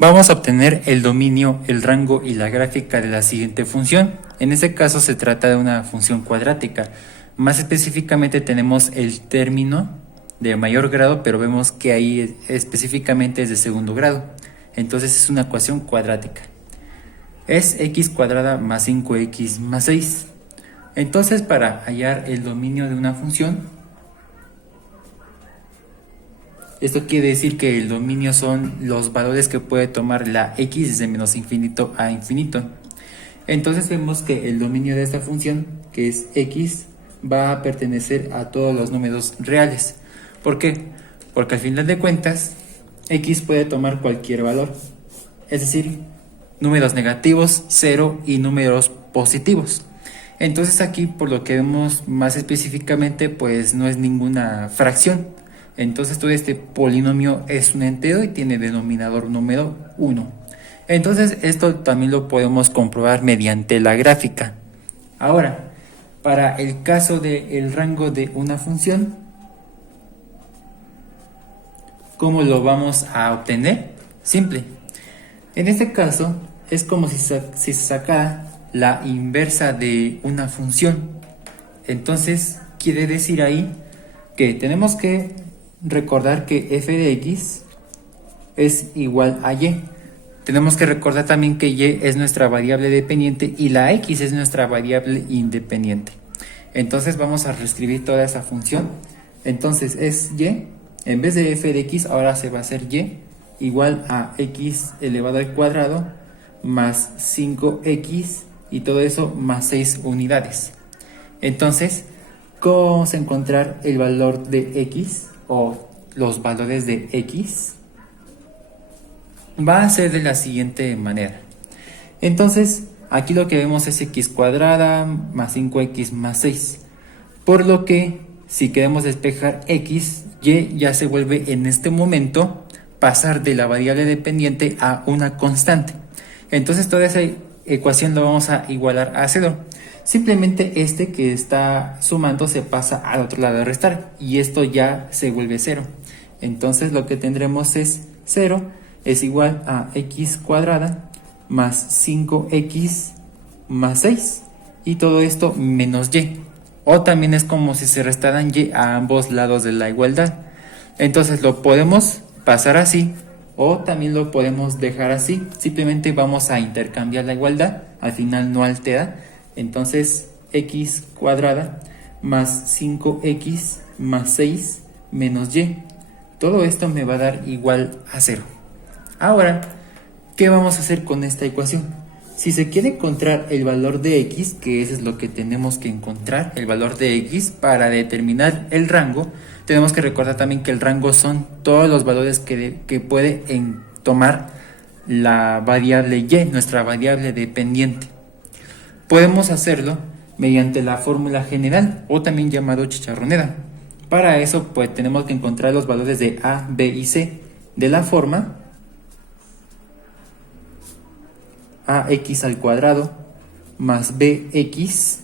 Vamos a obtener el dominio, el rango y la gráfica de la siguiente función. En este caso se trata de una función cuadrática. Más específicamente tenemos el término de mayor grado, pero vemos que ahí específicamente es de segundo grado. Entonces es una ecuación cuadrática. Es x cuadrada más 5x más 6. Entonces, para hallar el dominio de una función, esto quiere decir que el dominio son los valores que puede tomar la x desde menos infinito a infinito. Entonces vemos que el dominio de esta función, que es x, va a pertenecer a todos los números reales. ¿Por qué? Porque al final de cuentas, x puede tomar cualquier valor. Es decir, números negativos, 0 y números positivos. Entonces aquí, por lo que vemos más específicamente, pues no es ninguna fracción. Entonces todo este polinomio es un entero y tiene denominador número 1. Entonces esto también lo podemos comprobar mediante la gráfica. Ahora, para el caso del rango de una función, ¿cómo lo vamos a obtener? Simple. En este caso es como si se sacara la inversa de una función. Entonces quiere decir ahí que tenemos que recordar que f de x es igual a y. Tenemos que recordar también que y es nuestra variable dependiente y la x es nuestra variable independiente. Entonces vamos a reescribir toda esa función. Entonces es y, en vez de f de x ahora se va a hacer y igual a x elevado al cuadrado más 5x y todo eso más 6 unidades. Entonces, ¿cómo vamos a encontrar el valor de x o los valores de x? Va a ser de la siguiente manera. Entonces, aquí lo que vemos es x cuadrada más 5x más 6. Por lo que, si queremos despejar x, y ya se vuelve en este momento pasar de la variable dependiente a una constante. Entonces, toda esa ecuación lo vamos a igualar a 0. Simplemente este que está sumando se pasa al otro lado de restar y esto ya se vuelve 0. Entonces lo que tendremos es 0 es igual a x cuadrada más 5x más 6 y todo esto menos y. O también es como si se restaran y a ambos lados de la igualdad. Entonces lo podemos pasar así o también lo podemos dejar así. Simplemente vamos a intercambiar la igualdad, al final no altera. Entonces x cuadrada más 5x más 6 menos y. Todo esto me va a dar igual a 0. Ahora, ¿qué vamos a hacer con esta ecuación? Si se quiere encontrar el valor de x, que eso es lo que tenemos que encontrar, el valor de x para determinar el rango, tenemos que recordar también que el rango son todos los valores que puede tomar la variable y, nuestra variable dependiente. Podemos hacerlo mediante la fórmula general o también llamado chicharronera. Para eso pues tenemos que encontrar los valores de a, b y c de la forma ax al cuadrado más bx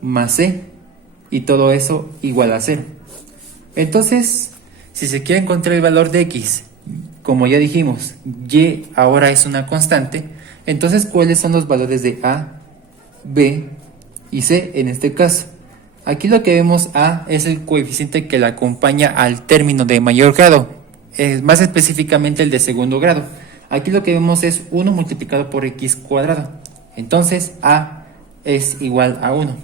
más c y todo eso igual a 0. Entonces, si se quiere encontrar el valor de x, como ya dijimos, y ahora es una constante, entonces ¿cuáles son los valores de a, b y c en este caso? Aquí lo que vemos a es el coeficiente que le acompaña al término de mayor grado, más específicamente el de segundo grado. Aquí lo que vemos es 1 multiplicado por x cuadrado. Entonces a es igual a 1.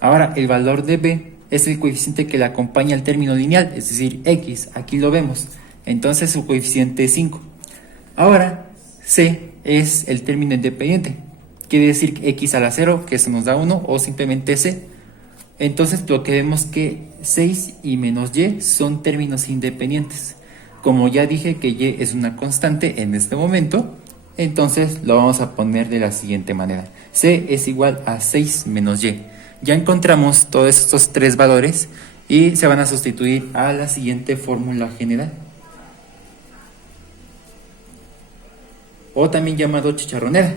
Ahora el valor de b es el coeficiente que le acompaña al término lineal, es decir, x. Aquí lo vemos. Entonces su coeficiente es 5. Ahora c es el término independiente. Quiere decir que x a la 0, que eso nos da 1, o simplemente c. Entonces lo que vemos que 6 y menos y son términos independientes. Como ya dije que y es una constante en este momento, entonces lo vamos a poner de la siguiente manera. C es igual a 6 menos y. Ya encontramos todos estos tres valores y se van a sustituir a la siguiente fórmula general, o también llamado chicharronera.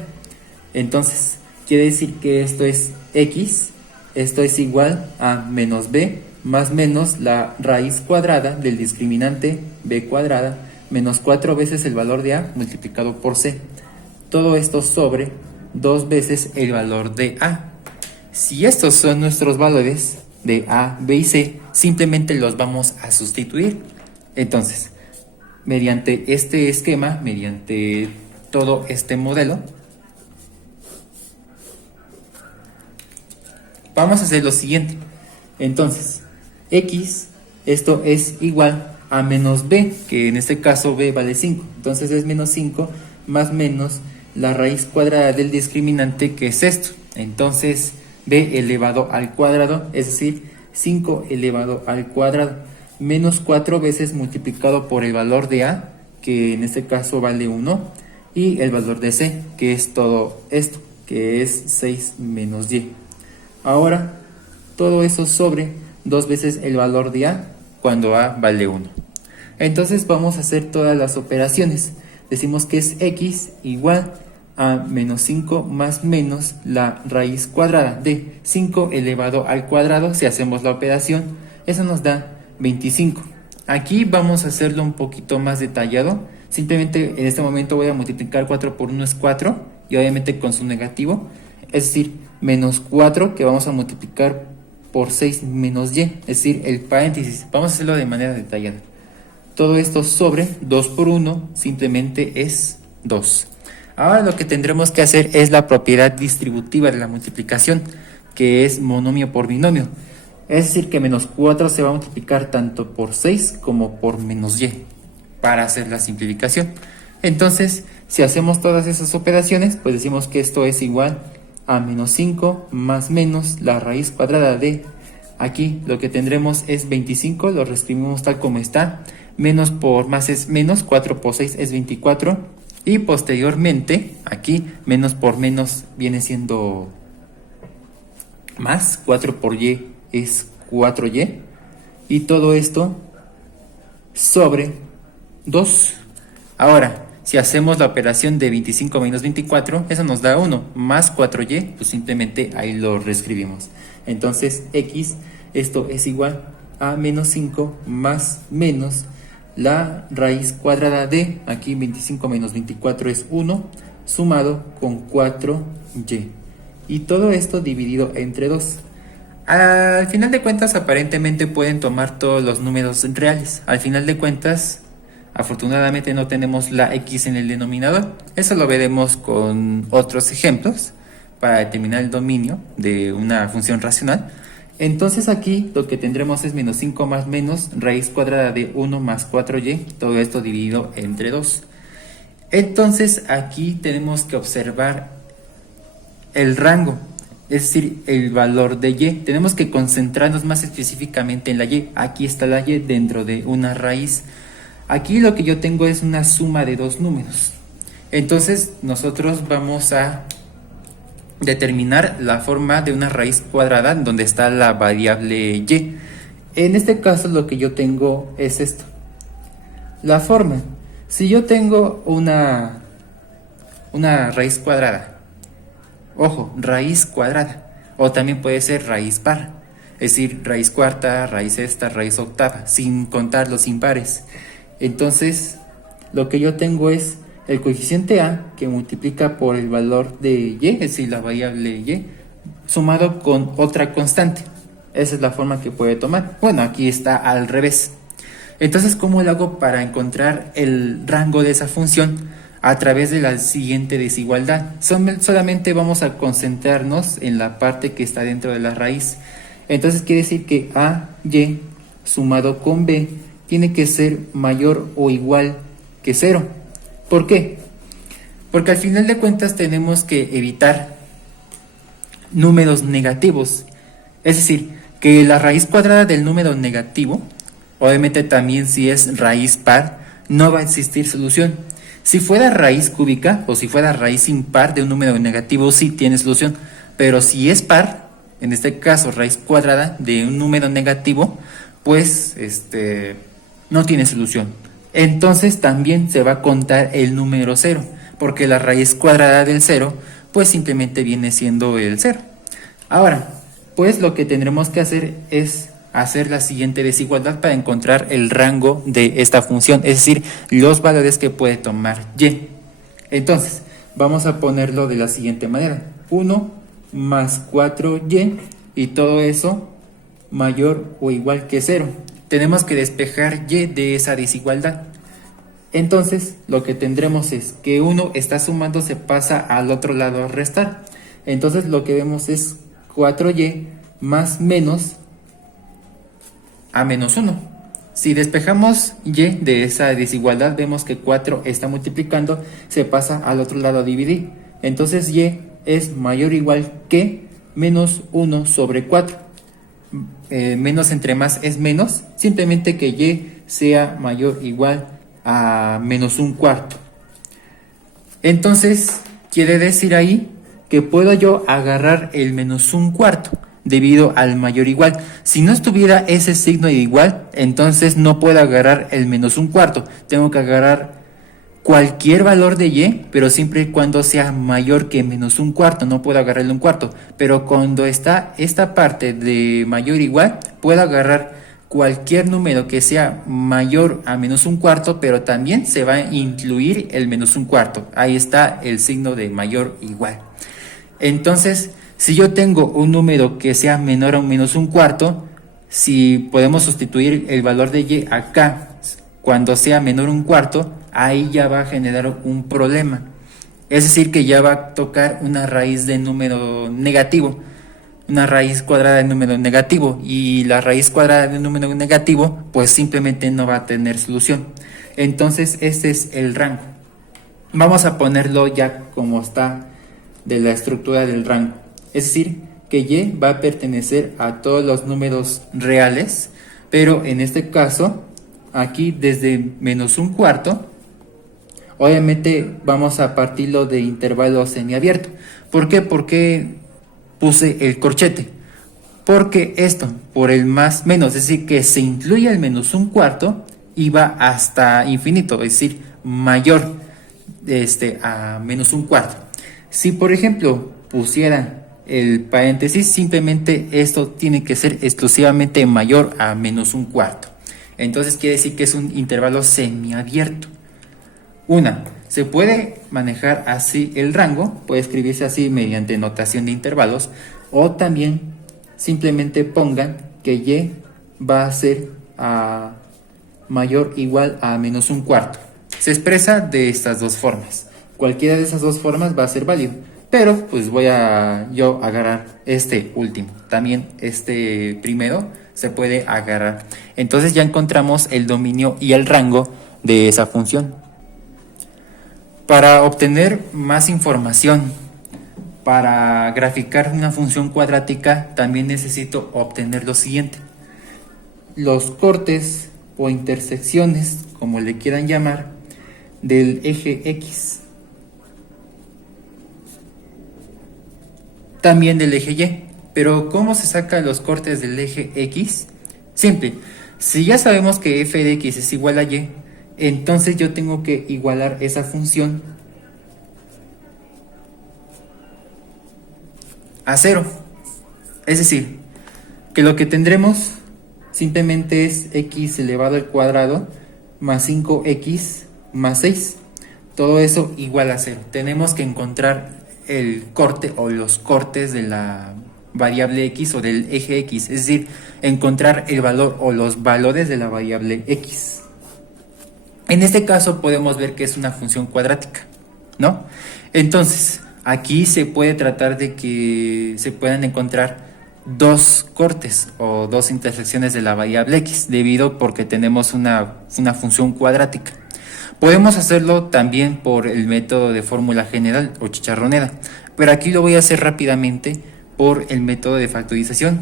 Entonces, quiere decir que esto es x, esto es igual a menos b más menos la raíz cuadrada del discriminante b cuadrada menos 4 veces el valor de A multiplicado por C. Todo esto sobre 2 veces el valor de A. Si estos son nuestros valores de A, B y C, simplemente los vamos a sustituir. Entonces, mediante este esquema, mediante todo este modelo, vamos a hacer lo siguiente. Entonces, X, esto es igual a menos B, que en este caso B vale 5. Entonces es menos 5 más menos la raíz cuadrada del discriminante, que es esto. Entonces, B elevado al cuadrado, es decir, 5 elevado al cuadrado, menos 4 veces multiplicado por el valor de A, que en este caso vale 1, y el valor de C, que es todo esto, que es 6 menos Y. Ahora, todo eso sobre 2 veces el valor de A, cuando A vale 1. Entonces vamos a hacer todas las operaciones. Decimos que es X igual a menos 5 más menos la raíz cuadrada de 5 elevado al cuadrado. Si hacemos la operación, eso nos da 25. Aquí vamos a hacerlo un poquito más detallado. Simplemente en este momento voy a multiplicar 4 por 1 es 4, y obviamente con su negativo, es decir, menos 4 que vamos a multiplicar por 6 menos Y, es decir, el paréntesis. Vamos a hacerlo de manera detallada. Todo esto sobre 2 por 1 simplemente es 2. Ahora lo que tendremos que hacer es la propiedad distributiva de la multiplicación, que es monomio por binomio. Es decir, que menos 4 se va a multiplicar tanto por 6 como por menos Y, para hacer la simplificación. Entonces, si hacemos todas esas operaciones, pues decimos que esto es igual a menos 5 más menos la raíz cuadrada de, aquí lo que tendremos es 25, lo reescribimos tal como está, menos por más es menos, 4 por 6 es 24, y posteriormente aquí menos por menos viene siendo más, 4 por Y es 4Y, y todo esto sobre 2. Ahora, si hacemos la operación de 25 menos 24, eso nos da 1, más 4Y, pues simplemente ahí lo reescribimos. Entonces, X, esto es igual a menos 5 más menos la raíz cuadrada de, aquí 25 menos 24 es 1, sumado con 4Y. Y todo esto dividido entre 2. Al final de cuentas, aparentemente pueden tomar todos los números reales. Al final de cuentas, afortunadamente no tenemos la X en el denominador. Eso lo veremos con otros ejemplos para determinar el dominio de una función racional. Entonces aquí lo que tendremos es menos 5 más menos raíz cuadrada de 1 más 4Y, todo esto dividido entre 2. Entonces aquí tenemos que observar el rango, es decir, el valor de Y. Tenemos que concentrarnos más específicamente en la Y. Aquí está la Y dentro de una raíz. Aquí lo que yo tengo es una suma de dos números. Entonces nosotros vamos a determinar la forma de una raíz cuadrada donde está la variable Y. En este caso lo que yo tengo es esto. La forma. Si yo tengo una raíz cuadrada, ojo, raíz cuadrada, o también puede ser raíz par, es decir, raíz cuarta, raíz sexta, raíz octava, sin contar los impares. Entonces, lo que yo tengo es el coeficiente A, que multiplica por el valor de Y, es decir, la variable Y, sumado con otra constante. Esa es la forma que puede tomar. Bueno, aquí está al revés. Entonces, ¿cómo lo hago para encontrar el rango de esa función? A través de la siguiente desigualdad. Solamente vamos a concentrarnos en la parte que está dentro de la raíz. Entonces quiere decir que AY sumado con B tiene que ser mayor o igual que 0. ¿Por qué? Porque al final de cuentas tenemos que evitar números negativos. Es decir, que la raíz cuadrada del número negativo, obviamente también si es raíz par, no va a existir solución. Si fuera raíz cúbica o si fuera raíz impar de un número negativo, sí tiene solución. Pero si es par, en este caso raíz cuadrada de un número negativo, pues no tiene solución. Entonces también se va a contar el número 0, porque la raíz cuadrada del 0, pues simplemente viene siendo el 0. Ahora, pues lo que tendremos que hacer es hacer la siguiente desigualdad para encontrar el rango de esta función, es decir, los valores que puede tomar y. Entonces, vamos a ponerlo de la siguiente manera: 1 más 4y y todo eso mayor o igual que 0. Tenemos que despejar y de esa desigualdad. Entonces, lo que tendremos es que 1 está sumando, se pasa al otro lado a restar. Entonces, lo que vemos es 4y más menos a menos 1. Si despejamos y de esa desigualdad, vemos que 4 está multiplicando, se pasa al otro lado a dividir. Entonces, y es mayor o igual que menos 1 sobre 4. Menos entre más es menos, simplemente que y sea mayor o igual a menos un cuarto. Entonces, quiere decir ahí que puedo yo agarrar el menos un cuarto debido al mayor igual. Si no estuviera ese signo de igual, entonces no puedo agarrar el menos un cuarto. Tengo que agarrar cualquier valor de y, pero siempre y cuando sea mayor que menos un cuarto. No puedo agarrarle un cuarto, pero cuando está esta parte de mayor o igual, puedo agarrar cualquier número que sea mayor a menos un cuarto, pero también se va a incluir el menos un cuarto. Ahí está el signo de mayor o igual. Entonces, si yo tengo un número que sea menor a un menos un cuarto, si podemos sustituir el valor de y acá, cuando sea menor a un cuarto, ahí ya va a generar un problema. Es decir, que ya va a tocar una raíz de número negativo, una raíz cuadrada de número negativo, y la raíz cuadrada de un número negativo pues simplemente no va a tener solución. Entonces este es el rango. Vamos a ponerlo ya como está de la estructura del rango, es decir, que y va a pertenecer a todos los números reales, pero en este caso aquí desde menos un cuarto, obviamente vamos a partirlo de intervalo semiabierto. ¿Por qué? Porque puse el corchete, porque esto por el más menos, es decir, que se incluye el menos un cuarto y va hasta infinito, es decir, mayor a menos un cuarto. Si por ejemplo pusiera el paréntesis, simplemente esto tiene que ser exclusivamente mayor a menos un cuarto. Entonces quiere decir que es un intervalo semiabierto. Se puede manejar así el rango, puede escribirse así mediante notación de intervalos, o también simplemente pongan que y va a ser mayor o igual a menos un cuarto. Se expresa de estas dos formas. Cualquiera de esas dos formas va a ser válido, pero pues voy a yo agarrar este último. También este primero se puede agarrar. Entonces ya encontramos el dominio y el rango de esa función. Para obtener más información, para graficar una función cuadrática, también necesito obtener lo siguiente: los cortes o intersecciones, como le quieran llamar, del eje X, también del eje Y. Pero ¿cómo se sacan los cortes del eje X? Simple. Si ya sabemos que f de x es igual a y, entonces yo tengo que igualar esa función a 0. Es decir, que lo que tendremos simplemente es x elevado al cuadrado más 5x más 6. Todo eso igual a 0. Tenemos que encontrar el corte o los cortes de la variable x o del eje x, es decir, encontrar el valor o los valores de la variable x. En este caso podemos ver que es una función cuadrática, ¿no? Entonces, aquí se puede tratar de que se puedan encontrar dos cortes o dos intersecciones de la variable x, debido porque tenemos una función cuadrática. Podemos hacerlo también por el método de fórmula general o chicharronera, pero aquí lo voy a hacer rápidamente por el método de factorización,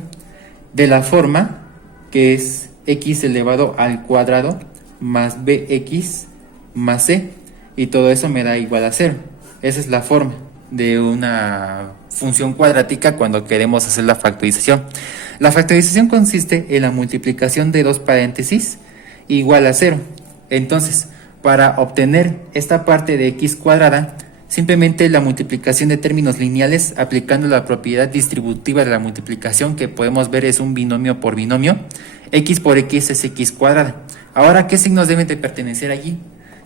de la forma que es x elevado al cuadrado más bx más c, y todo eso me da igual a 0. Esa es la forma de una función cuadrática cuando queremos hacer la factorización. La factorización consiste en la multiplicación de dos paréntesis igual a 0. Entonces, para obtener esta parte de x cuadrada, simplemente la multiplicación de términos lineales aplicando la propiedad distributiva de la multiplicación, que podemos ver es un binomio por binomio. X por X es X cuadrada. Ahora, ¿qué signos deben de pertenecer allí?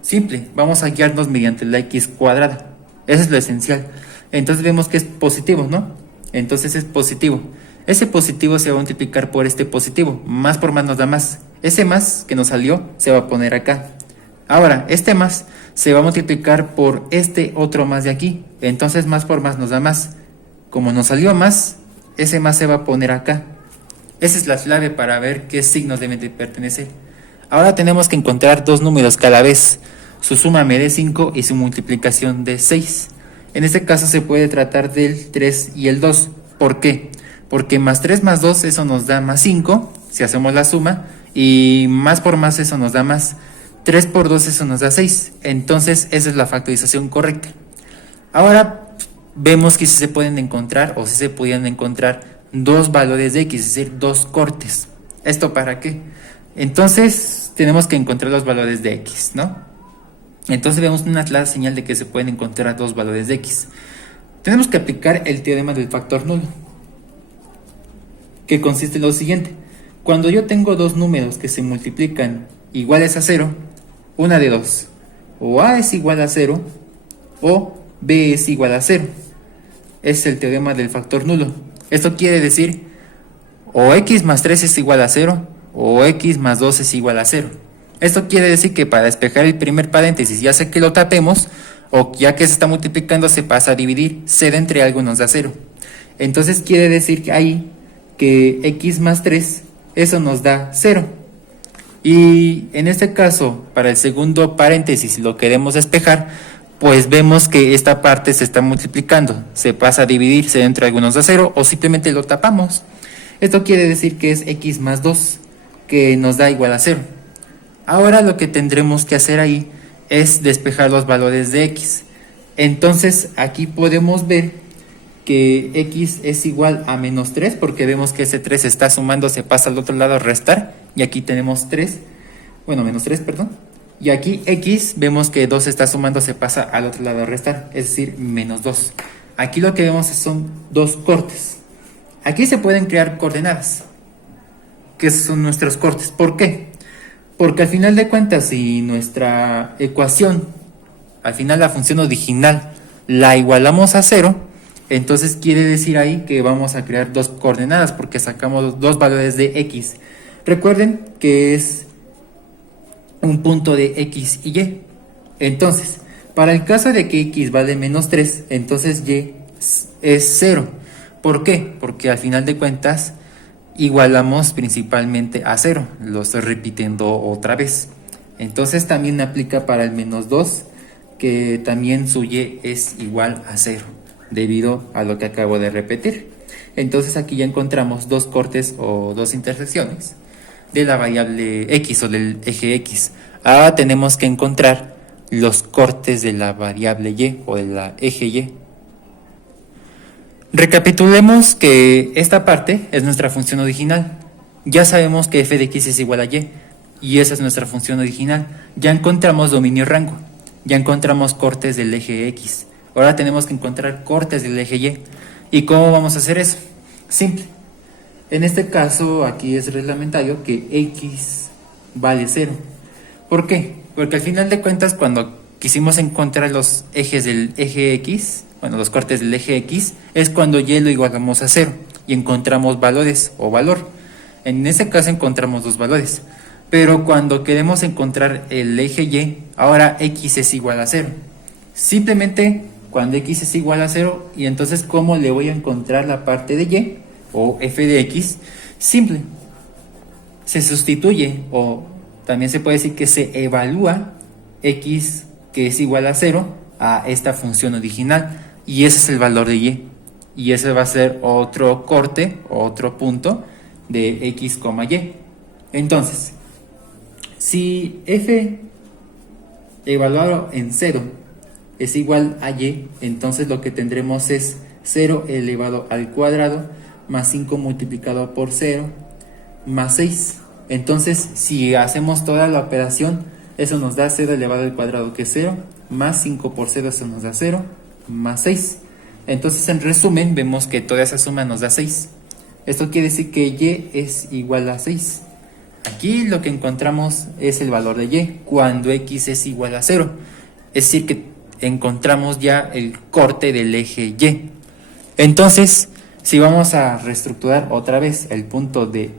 Simple, vamos a guiarnos mediante la X cuadrada. Eso es lo esencial. Entonces vemos que es positivo, ¿no? Entonces es positivo. Ese positivo se va a multiplicar por este positivo. Más por más nos da más. Ese más que nos salió se va a poner acá. Ahora, este más se va a multiplicar por este otro más de aquí. Entonces más por más nos da más. Como nos salió más, ese más se va a poner acá. Esa es la clave para ver qué signos deben de pertenecer. Ahora tenemos que encontrar dos números cada vez. Su suma me dé 5 y su multiplicación de 6. En este caso se puede tratar del 3 y el 2. ¿Por qué? Porque más 3 más 2 eso nos da más 5, si hacemos la suma, y más por más eso nos da más 3 por 2 eso nos da 6. Entonces esa es la factorización correcta. Ahora vemos que si se pueden encontrar o si se podían encontrar dos valores de X, es decir, dos cortes. ¿Esto para qué? Entonces tenemos que encontrar los valores de X, ¿no? Entonces vemos una clara señal de que se pueden encontrar dos valores de X. Tenemos que aplicar el teorema del factor nulo, que consiste en lo siguiente. Cuando yo tengo dos números que se multiplican iguales a 0, una de dos, o A es igual a 0 o B es igual a 0. Es el teorema del factor nulo. Esto quiere decir o X más 3 es igual a 0 o X más 2 es igual a 0. Esto quiere decir que para despejar el primer paréntesis, ya sea que lo tapemos o ya que se está multiplicando, se pasa a dividir, 0 entre algo nos da 0. Entonces quiere decir que ahí que X más 3, eso nos da 0. Y en este caso, para el segundo paréntesis, si lo queremos despejar, pues vemos que esta parte se está multiplicando, se pasa a dividir, 0 entre algo nos da 0, o simplemente lo tapamos. Esto quiere decir que es X más 2, que nos da igual a 0. Ahora lo que tendremos que hacer ahí es despejar los valores de X. Entonces aquí podemos ver que X es igual a menos 3, porque vemos que ese 3 está sumando, se pasa al otro lado a restar, y aquí tenemos 3, bueno, menos 3, perdón. Y aquí X, vemos que 2 está sumando, se pasa al otro lado a restar, es decir, menos 2. Aquí lo que vemos son dos cortes. Aquí se pueden crear coordenadas, que son nuestros cortes. ¿Por qué? Porque al final de cuentas, si nuestra ecuación, al final la función original, la igualamos a 0, entonces quiere decir ahí que vamos a crear dos coordenadas porque sacamos dos valores de X. Recuerden que es un punto de X y Y. Entonces, para el caso de que X vale menos 3, entonces Y es 0. ¿Por qué? Porque al final de cuentas igualamos principalmente a 0. Lo estoy repitiendo otra vez. Entonces también aplica para el menos 2, que también su Y es igual a 0, debido a lo que acabo de repetir. Entonces aquí ya encontramos dos cortes o dos intersecciones de la variable X o del eje X. Ahora tenemos que encontrar los cortes de la variable Y o de la eje Y. Recapitulemos que esta parte es nuestra función original. Ya sabemos que f de x es igual a y, y esa es nuestra función original. Ya encontramos dominio y rango, ya encontramos cortes del eje x. Ahora tenemos que encontrar cortes del eje y. ¿Y cómo vamos a hacer eso? Simple. En este caso, aquí es reglamentario que x vale 0. ¿Por qué? Porque al final de cuentas, cuando quisimos encontrar los ejes del eje x, bueno, los cortes del eje X, es cuando Y lo igualamos a 0 y encontramos valores o valor. En ese caso encontramos dos valores. Pero cuando queremos encontrar el eje Y, ahora X es igual a 0. Simplemente cuando X es igual a 0, y entonces ¿cómo le voy a encontrar la parte de Y o f de X? Simple. Se sustituye, o también se puede decir que se evalúa X, que es igual a 0, a esta función original. Y ese es el valor de Y. Y ese va a ser otro corte, otro punto de X, Y. Entonces, si f evaluado en 0 es igual a Y, entonces lo que tendremos es 0 elevado al cuadrado más 5 multiplicado por 0 más 6. Entonces, si hacemos toda la operación, eso nos da 0 elevado al cuadrado, que es 0, más 5 por 0, eso nos da 0, más 6. Entonces, en resumen, vemos que toda esa suma nos da 6. Esto quiere decir que y es igual a 6. Aquí lo que encontramos es el valor de y cuando x es igual a 0. Es decir, que encontramos ya el corte del eje y. Entonces, si vamos a reestructurar otra vez el punto de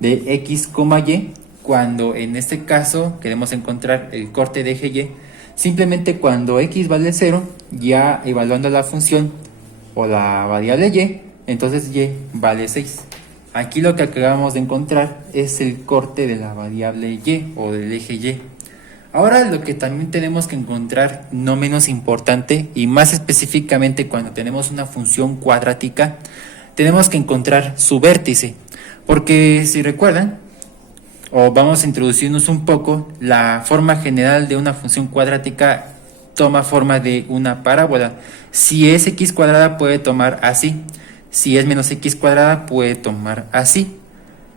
x, y, cuando en este caso queremos encontrar el corte de eje y, simplemente cuando x vale 0, ya evaluando la función o la variable y, entonces y vale 6. Aquí lo que acabamos de encontrar es el corte de la variable y o del eje y. Ahora lo que también tenemos que encontrar, no menos importante y más específicamente cuando tenemos una función cuadrática, tenemos que encontrar su vértice. Porque si recuerdan, o vamos a introducirnos un poco, la forma general de una función cuadrática toma forma de una parábola. Si es x cuadrada puede tomar así, si es menos x cuadrada puede tomar así.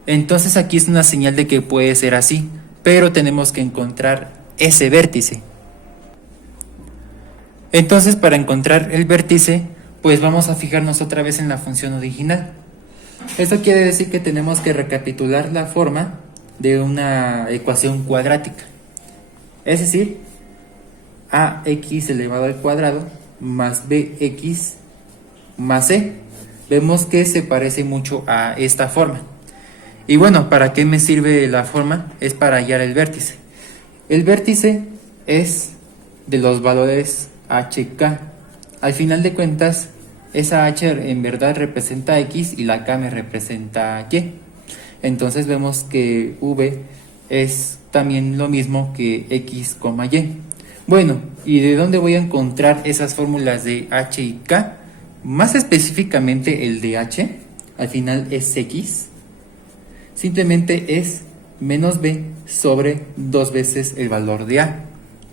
Entonces aquí es una señal de que puede ser así, pero tenemos que encontrar ese vértice. Entonces, para encontrar el vértice, pues vamos a fijarnos otra vez en la función original. Esto quiere decir que tenemos que recapitular la forma de una ecuación cuadrática. Es decir, ax elevado al cuadrado más bx más c. Vemos que se parece mucho a esta forma. Y bueno, ¿para qué me sirve la forma? Es para hallar el vértice. El vértice es de los valores hk. Al final de cuentas, esa h en verdad representa x y la k me representa y. Entonces vemos que v es también lo mismo que x, y. Bueno, ¿y de dónde voy a encontrar esas fórmulas de h y k? Más específicamente el de h, al final es x. Simplemente es menos b sobre 2 veces el valor de a.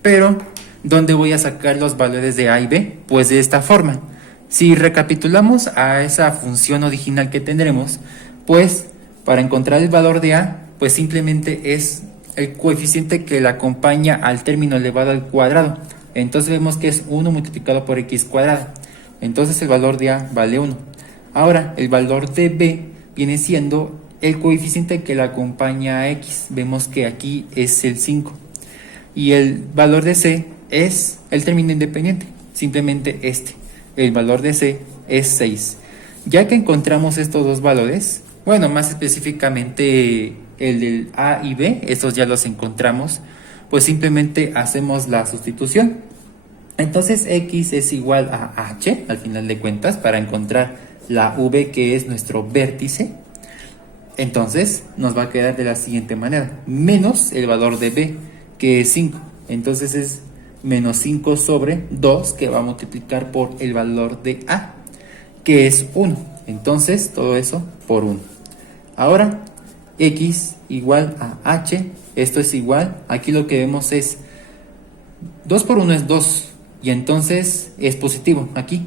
Pero, ¿dónde voy a sacar los valores de a y b? Pues de esta forma. Si recapitulamos a esa función original que tendremos, pues para encontrar el valor de a, pues simplemente es el coeficiente que le acompaña al término elevado al cuadrado. Entonces vemos que es 1 multiplicado por x cuadrado. Entonces el valor de a vale 1. Ahora, el valor de b viene siendo el coeficiente que le acompaña a x. Vemos que aquí es el 5. Y el valor de c es el término independiente, simplemente este. El valor de c es 6. Ya que encontramos estos dos valores, bueno, más específicamente el del a y b, estos ya los encontramos, pues simplemente hacemos la sustitución. Entonces x es igual a h, al final de cuentas, para encontrar la v que es nuestro vértice. Entonces nos va a quedar de la siguiente manera, menos el valor de b, que es 5. Entonces es menos 5 sobre 2, que va a multiplicar por el valor de a, que es 1. Entonces todo eso por 1. Ahora x igual a h, esto es igual, aquí lo que vemos es 2 por 1 es 2, y entonces es positivo aquí.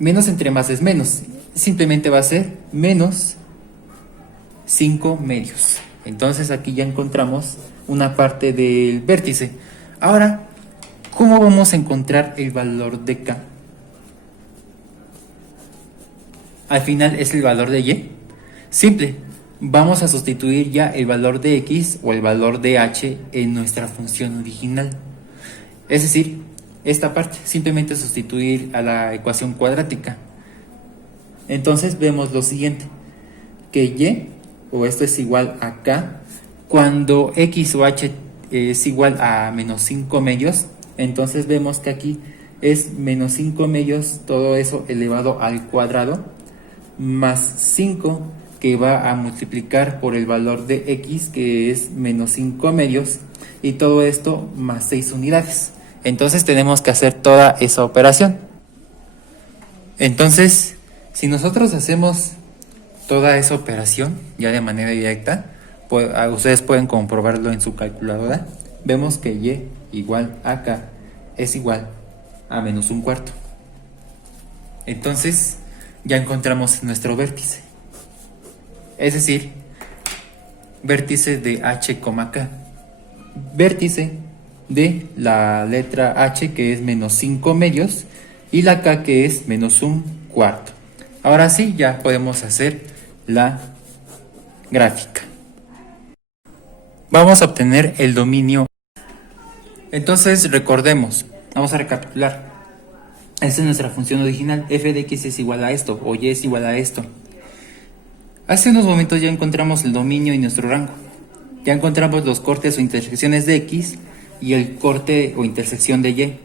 Menos entre más es menos, simplemente va a ser menos 5 medios. Entonces aquí ya encontramos una parte del vértice. Ahora, ¿cómo vamos a encontrar el valor de k? Al final es el valor de y. Simple, vamos a sustituir ya el valor de x o el valor de h en nuestra función original. Es decir, esta parte, simplemente sustituir a la ecuación cuadrática. Entonces vemos lo siguiente, que y, o esto es igual a k, cuando x o h es igual a menos 5 medios, entonces vemos que aquí es menos 5 medios, todo eso elevado al cuadrado, más 5, que va a multiplicar por el valor de x, que es menos 5 medios, y todo esto más 6 unidades. Entonces tenemos que hacer toda esa operación. Entonces, si nosotros hacemos toda esa operación ya de manera directa, pues, ustedes pueden comprobarlo en su calculadora. Vemos que y igual a k es igual a menos un cuarto. Entonces ya encontramos nuestro vértice, es decir, vértice de h, k. Vértice de la letra H, que es menos 5 medios, y la K, que es menos un cuarto. Ahora sí, ya podemos hacer la gráfica. Vamos a obtener el dominio. Entonces recordemos, vamos a recapitular. Esta es nuestra función original, f de x es igual a esto, o y es igual a esto. Hace unos momentos ya encontramos el dominio y nuestro rango. Ya encontramos los cortes o intersecciones de x y el corte o intersección de y.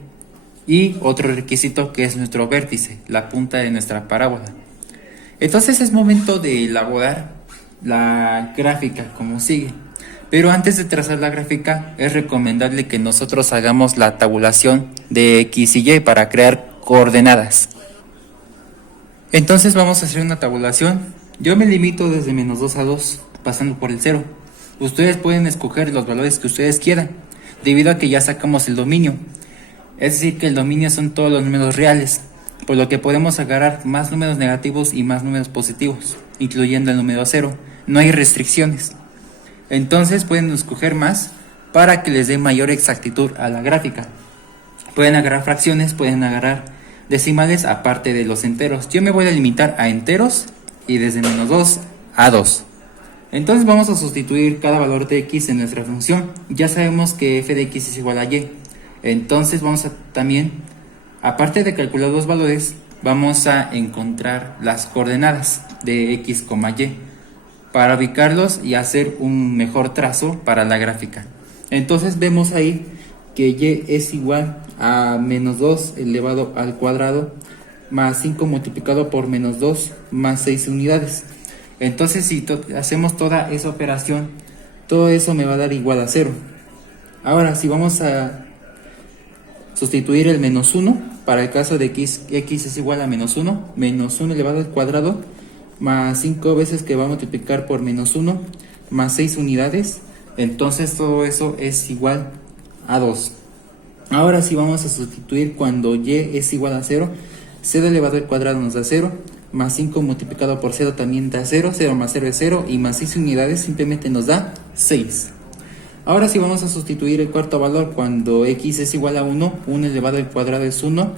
Y otro requisito, que es nuestro vértice, la punta de nuestra parábola. Entonces es momento de elaborar la gráfica como sigue. Pero antes de trazar la gráfica, es recomendable que nosotros hagamos la tabulación de x y y para crear coordenadas. Entonces vamos a hacer una tabulación. Yo me limito desde menos 2 a 2, pasando por el 0. Ustedes pueden escoger los valores que ustedes quieran, debido a que ya sacamos el dominio. Es decir, que el dominio son todos los números reales, por lo que podemos agarrar más números negativos y más números positivos, incluyendo el número 0. No hay restricciones. Entonces pueden escoger más para que les dé mayor exactitud a la gráfica. Pueden agarrar fracciones, pueden agarrar decimales aparte de los enteros. Yo me voy a limitar a enteros y desde menos 2 a 2. Entonces vamos a sustituir cada valor de x en nuestra función. Ya sabemos que f de x es igual a y. Entonces vamos a también, aparte de calcular los valores, vamos a encontrar las coordenadas de x, y para ubicarlos y hacer un mejor trazo para la gráfica. Entonces vemos ahí que y es igual a menos 2 elevado al cuadrado más 5 multiplicado por menos 2 más 6 unidades. Entonces si hacemos toda esa operación, todo eso me va a dar igual a 0. Ahora si vamos a sustituir el menos 1 para el caso de que x es igual a menos 1 elevado al cuadrado más 5 veces que va a multiplicar por menos 1 más 6 unidades, entonces todo eso es igual a 2. Ahora sí vamos a sustituir cuando y es igual a 0, 0 elevado al cuadrado nos da 0, más 5 multiplicado por 0 también da 0, 0 más 0 es 0 y más 6 unidades simplemente nos da 6. Ahora sí vamos a sustituir el cuarto valor cuando x es igual a 1, 1 elevado al cuadrado es 1,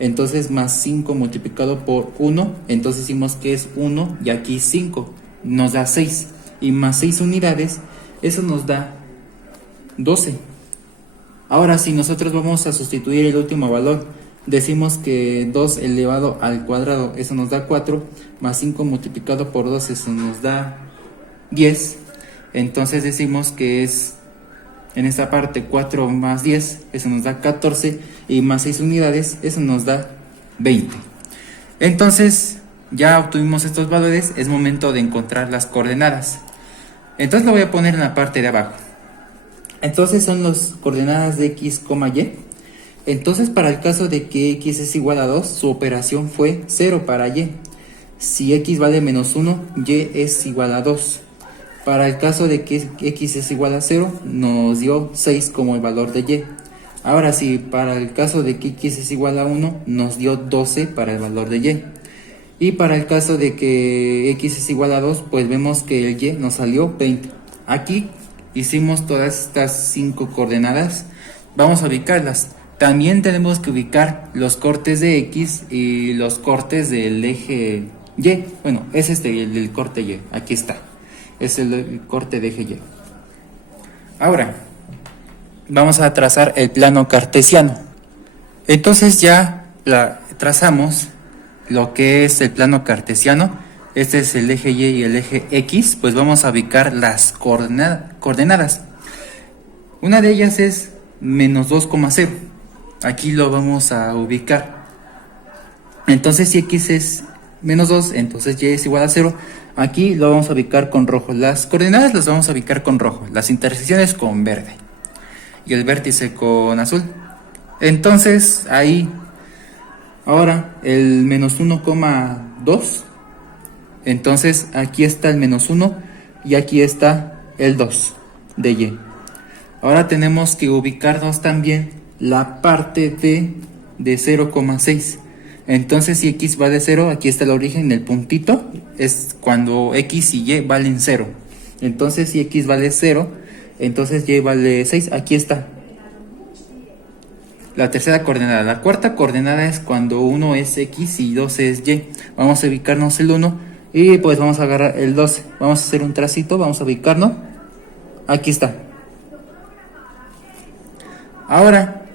entonces más 5 multiplicado por 1, entonces decimos que es 1 y aquí 5, nos da 6 y más 6 unidades, eso nos da 12. Ahora si nosotros vamos a sustituir el último valor, decimos que 2 elevado al cuadrado, eso nos da 4, más 5 multiplicado por 2, eso nos da 10, entonces decimos que es en esta parte 4 más 10, eso nos da 14 y más 6 unidades, eso nos da 20. Entonces ya obtuvimos estos valores, es momento de encontrar las coordenadas. Entonces lo voy a poner en la parte de abajo. Entonces son las coordenadas de x, y. Entonces para el caso de que x es igual a 2, su operación fue 0 para y. Si x vale menos 1, y es igual a 2. Para el caso de que x es igual a 0, nos dio 6 como el valor de y. Ahora sí, para el caso de que x es igual a 1, nos dio 12 para el valor de y. Y para el caso de que x es igual a 2, pues vemos que el y nos salió 20. Aquí hicimos todas estas 5 coordenadas. Vamos a ubicarlas. También tenemos que ubicar los cortes de x y los cortes del eje y. Bueno, es el corte y. Aquí está. Es el corte de eje y. Ahora vamos a trazar el plano cartesiano. Entonces ya trazamos lo que es el plano cartesiano. Este es el eje y el eje x. Pues vamos a ubicar las coordenadas. Una de ellas es menos 2,0. Aquí lo vamos a ubicar. Entonces si x es menos 2, entonces y es igual a 0. Aquí lo vamos a ubicar con rojo. Las coordenadas las vamos a ubicar con rojo, las intersecciones con verde y el vértice con azul. Entonces ahí, ahora el menos 1,2. Entonces aquí está el menos 1 y aquí está el 2 de y. Ahora tenemos que ubicarnos también la parte de 0,6. Entonces si x vale 0, aquí está el origen, el puntito, es cuando x y y valen 0. Entonces si x vale 0, entonces y vale 6, aquí está. la tercera coordenada. La cuarta coordenada es cuando 1 es X y 12 es Y. Vamos a ubicarnos el 1 y pues vamos a agarrar el 12. Vamos a hacer un tracito, vamos a ubicarnos. Aquí está. Ahora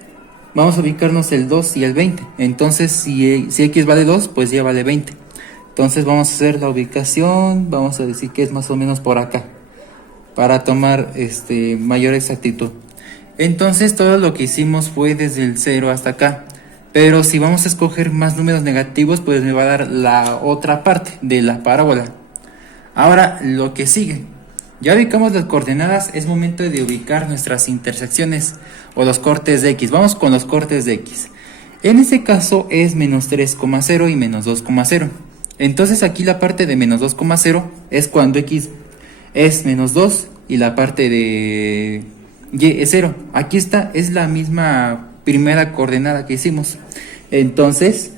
vamos a ubicarnos el 2 y el 20. Entonces si X vale 2, pues Y vale 20. Entonces vamos a hacer la ubicación. Vamos a decir que es más o menos por acá, para tomar mayor exactitud. Entonces todo lo que hicimos fue desde el 0 hasta acá. Pero si vamos a escoger más números negativos, pues me va a dar la otra parte de la parábola. Ahora lo que sigue. Ya ubicamos las coordenadas, es momento de ubicar nuestras intersecciones o los cortes de X. Vamos con los cortes de X. En este caso es menos 3,0 y menos 2,0. Entonces aquí la parte de menos 2,0 es cuando X es menos 2 y la parte de Y es 0. Aquí está, es la misma primera coordenada que hicimos. Entonces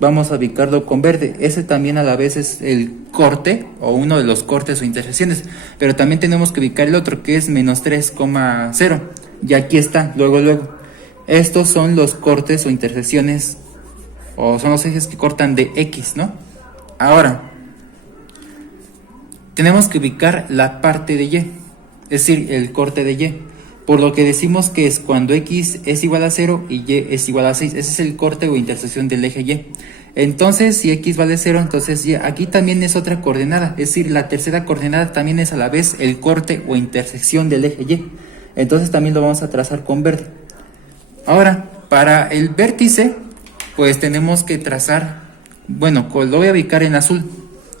vamos a ubicarlo con verde. Ese también a la vez es el corte o uno de los cortes o intersecciones. Pero también tenemos que ubicar el otro que es menos 3,0. Y aquí está, luego. Estos son los cortes o intersecciones o son los ejes que cortan de X, ¿no? Ahora tenemos que ubicar la parte de Y, es decir, el corte de Y. Por lo que decimos que es cuando X es igual a 0 y Y es igual a 6. Ese es el corte o intersección del eje Y. Entonces, si X vale 0, entonces Y. Aquí también es otra coordenada. Es decir, la tercera coordenada también es a la vez el corte o intersección del eje Y. Entonces también lo vamos a trazar con verde. Ahora, para el vértice, pues tenemos que trazar, bueno, lo voy a ubicar en azul.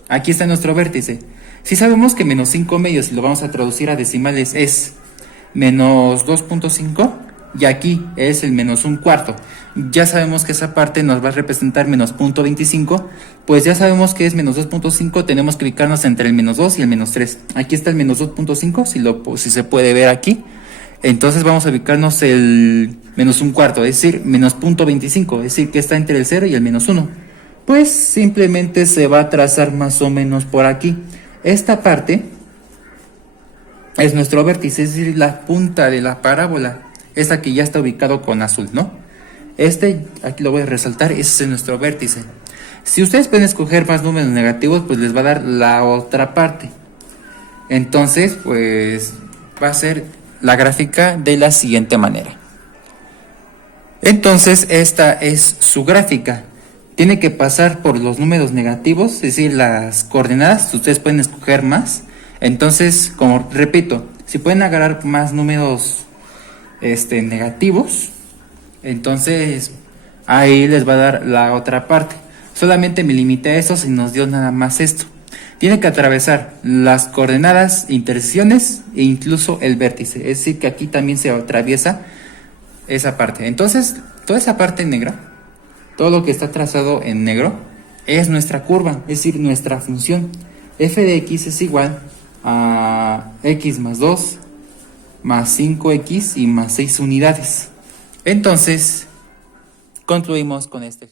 Aquí está nuestro vértice. Si sabemos que menos 5 medios, y lo vamos a traducir a decimales, es menos 2.5 y aquí es el menos 1/4. Ya sabemos que esa parte nos va a representar menos 0.25, pues ya sabemos que es menos 2.5, tenemos que ubicarnos entre el menos 2 y el menos 3. Aquí está el menos 2.5, si se puede ver aquí. Entonces vamos a ubicarnos el menos 1/4, es decir, menos 0.25, es decir, que está entre el 0 y el menos 1. Pues simplemente se va a trazar más o menos por aquí. Esta parte es nuestro vértice, es decir, la punta de la parábola, esta que ya está ubicado con azul, ¿no? Aquí lo voy a resaltar, ese es nuestro vértice. Si ustedes pueden escoger más números negativos, pues les va a dar la otra parte. Entonces, pues va a ser la gráfica de la siguiente manera. Entonces, esta es su gráfica. Tiene que pasar por los números negativos, es decir, las coordenadas, ustedes pueden escoger más. Entonces, como repito, si pueden agarrar más números negativos, entonces ahí les va a dar la otra parte. Solamente me limité a eso y nos dio nada más esto. Tiene que atravesar las coordenadas, intersecciones e incluso el vértice. Es decir, que aquí también se atraviesa esa parte. Entonces, toda esa parte negra, todo lo que está trazado en negro, es nuestra curva, es decir, nuestra función. F de X es igual a X más 2 más 5X y más 6 unidades. Entonces, concluimos con este.